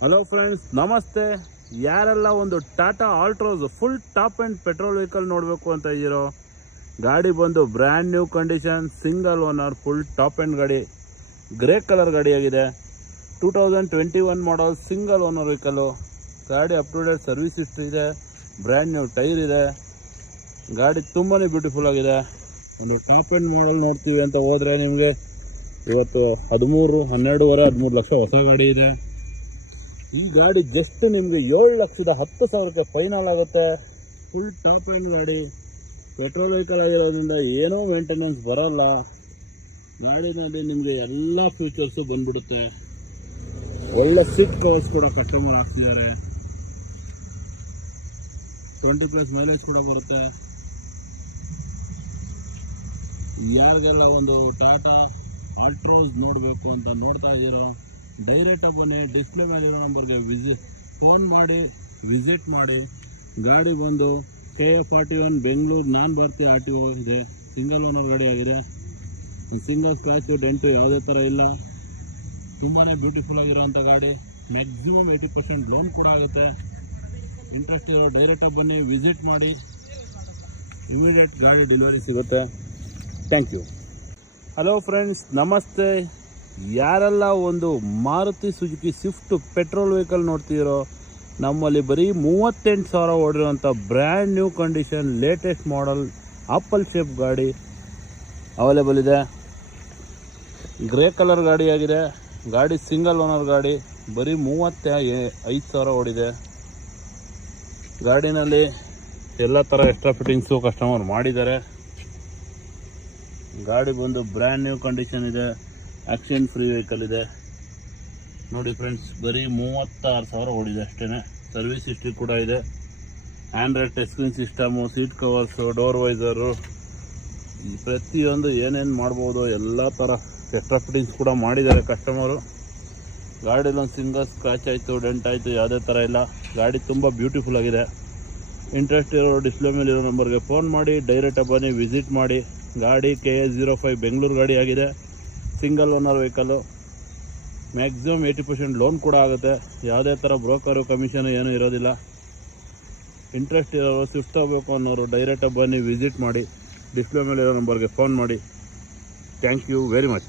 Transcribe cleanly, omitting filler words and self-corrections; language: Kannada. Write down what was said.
ಹಲೋ ಫ್ರೆಂಡ್ಸ್, ನಮಸ್ತೆ. ಯಾರೆಲ್ಲ ಒಂದು Tata Altroz full top and petrol vehicle ನೋಡಬೇಕು ಅಂತ ಇದ್ದೀರೋ, ಗಾಡಿ ಬಂದು brand new condition, single owner, full top and ಗಾಡಿ, ಗ್ರೇ ಕಲರ್ ಗಾಡಿಯಾಗಿದೆ. 2021 ಮಾಡಲ್, ಸಿಂಗಲ್ ಓನರ್ ವೆಹಿಕಲ್ಲು. ಗಾಡಿ up to date service history ಇದೆ, ಬ್ರ್ಯಾಂಡ್ ನ್ಯೂ ಟೈರ್ ಇದೆ. ಗಾಡಿ ತುಂಬಾ ಬ್ಯೂಟಿಫುಲ್ ಆಗಿದೆ. ಒಂದು ಟಾಪ್ ಆ್ಯಂಡ್ ಮಾಡಲ್ ನೋಡ್ತೀವಿ ಅಂತ ಹೋದರೆ ನಿಮಗೆ ಇವತ್ತು 12.5 ಲಕ್ಷ ಹೊಸ ಗಾಡಿ ಇದೆ. ಈ ಗಾಡಿ ಜಸ್ಟ್ ನಿಮಗೆ 7,10,000ಕ್ಕೆ ಫೈನಲ್ ಆಗುತ್ತೆ. ಫುಲ್ ಟಾಪ್ ಆ್ಯಂಡ್ ಗಾಡಿ, ಪೆಟ್ರೋಲ್ ವೆಹಿಕಲ್ ಆಗಿರೋದ್ರಿಂದ ಏನೋ ಮೇಂಟೆನೆನ್ಸ್ ಬರೋಲ್ಲ. ಗಾಡಿನಲ್ಲಿ ನಿಮಗೆ ಎಲ್ಲ ಫೀಚರ್ಸು ಬಂದ್ಬಿಡುತ್ತೆ. ಒಳ್ಳೆ ಸೀಟ್ ಕವರ್ಸ್ ಕೂಡ ಕಸ್ಟಮರ್ ಹಾಕ್ತಿದ್ದಾರೆ. 20+ ಮೈಲೇಜ್ ಕೂಡ ಬರುತ್ತೆ. ಯಾರಿಗೆಲ್ಲ ಒಂದು ಟಾಟಾ ಆಲ್ಟ್ರೋಸ್ ನೋಡಬೇಕು ಅಂತ ನೋಡ್ತಾ ಇದ್ದೀರೋ, ಡೈರೆಕ್ಟಾಗಿ ಬನ್ನಿ. ಡಿಸ್ಪ್ಲೇ ಮೇಲಿರೋ ನಂಬರ್ಗೆ ಫೋನ್ ಮಾಡಿ ವಿಸಿಟ್ ಮಾಡಿ. ಗಾಡಿ ಬಂದು KA41 ಬೆಂಗಳೂರು ನಾನ್ ಭಾರತೀಯ RTO ಇದೆ. ಸಿಂಗಲ್ ಓನರ್ ಗಾಡಿ ಆಗಿದೆ. ಒಂದು ಸಿಂಗಲ್ ಸ್ಕ್ರಾಚು ಡೆಂಟು ಯಾವುದೇ ಥರ ಇಲ್ಲ. ತುಂಬಾ ಬ್ಯೂಟಿಫುಲ್ ಆಗಿರೋಂಥ ಗಾಡಿ. ಮ್ಯಾಕ್ಸಿಮಮ್ 80% ಲೋನ್ ಕೂಡ ಆಗುತ್ತೆ. ಇಂಟ್ರೆಸ್ಟ್ ಇರೋ ಡೈರೆಕ್ಟಾಗಿ ಬನ್ನಿ, ವಿಸಿಟ್ ಮಾಡಿ. ಇಮಿಡಿಯೇಟ್ ಗಾಡಿ ಡೆಲಿವರಿ ಸಿಗುತ್ತೆ. Thank you. ಹಲೋ ಫ್ರೆಂಡ್ಸ್, ನಮಸ್ತೆ. ಯಾರೆಲ್ಲ ಒಂದು Maruti Suzuki swift petrol vehicle ನೋಡ್ತಿರೋ, ನಮ್ಮಲ್ಲಿ ಬರೀ 38,000 ಓಡಿರೋಂಥ brand new condition latest model apple shape ಗಾಡಿ ಅವೈಲೇಬಲ್ ಇದೆ. ಗ್ರೇ ಕಲರ್ ಗಾಡಿ ಆಗಿದೆ. ಗಾಡಿ ಸಿಂಗಲ್ ಓನರ್ ಗಾಡಿ, ಬರೀ 35,000 ಓಡಿದೆ. ಗಾಡಿನಲ್ಲಿ ಎಲ್ಲ ಥರ ಎಕ್ಸ್ಟ್ರಾ ಫಿಟ್ಟಿಂಗ್ಸು ಕಸ್ಟಮರ್ ಮಾಡಿದ್ದಾರೆ. ಗಾಡಿ ಬಂದು ಬ್ರ್ಯಾಂಡ್ ನ್ಯೂ ಕಂಡೀಷನ್ ಇದೆ. ಆಕ್ಸಿಡೆಂಟ್ ಫ್ರೀ ವೆಹಿಕಲ್ ಇದೆ. ನೋಡಿ ಫ್ರೆಂಡ್ಸ್, ಬರೀ 36,000 ಓಡಿದೆ ಅಷ್ಟೇ. ಸರ್ವಿಸ್ ಹಿಸ್ಟ್ರಿ ಕೂಡ ಇದೆ. Android touch screen system, seat covers, door visor, ಪ್ರತಿಯೊಂದು ಏನೇನು ಮಾಡ್ಬೋದು ಎಲ್ಲ ಥರ ಎಕ್ಸ್ಟ್ರಾ ಫಿಟ್ಟಿಂಗ್ಸ್ ಕೂಡ ಮಾಡಿದ್ದಾರೆ ಕಸ್ಟಮರು. ಗಾಡಿಯಲ್ಲಿ ಒಂದು ಸಿಂಗಲ್ ಸ್ಕ್ರಾಚ್ ಆಯಿತು, ಡೆಂಟ್ ಆಯಿತು, ಯಾವುದೇ ಥರ ಇಲ್ಲ. ಗಾಡಿ ತುಂಬ ಬ್ಯೂಟಿಫುಲ್ ಆಗಿದೆ. ಇಂಟ್ರೆಸ್ಟ್ ಇರೋ ಡಿಸ್ಪ್ಲೇ ಮೇಲಿರೋ ನಂಬರ್ಗೆ ಫೋನ್ ಮಾಡಿ, ಡೈರೆಕ್ಟಾಗಿ ಬನ್ನಿ, ವಿಸಿಟ್ ಮಾಡಿ. ಗಾಡಿ KA05 ಬೆಂಗಳೂರು ಗಾಡಿ ಆಗಿದೆ. Single owner vehicle. Maximum 80% loan ಕೂಡ ಆಗುತ್ತೆ. ಯಾವುದೇ ಥರ ಬ್ರೋಕರು ಕಮಿಷನು ಏನೂ ಇರೋದಿಲ್ಲ. ಇಂಟ್ರೆಸ್ಟ್ ಇರೋರು, ಸ್ವಿಫ್ಟ್ ತಗೋಬೇಕು ಅನ್ನೋರು ಡೈರೆಕ್ಟಾಗಿ ಬನ್ನಿ, ವಿಸಿಟ್ ಮಾಡಿ. ಡಿಸ್ಪ್ಲೇ ಮೇಲೆ ಇರೋ ನಂಬರ್ಗೆ ಫೋನ್ ಮಾಡಿ. Thank you very much.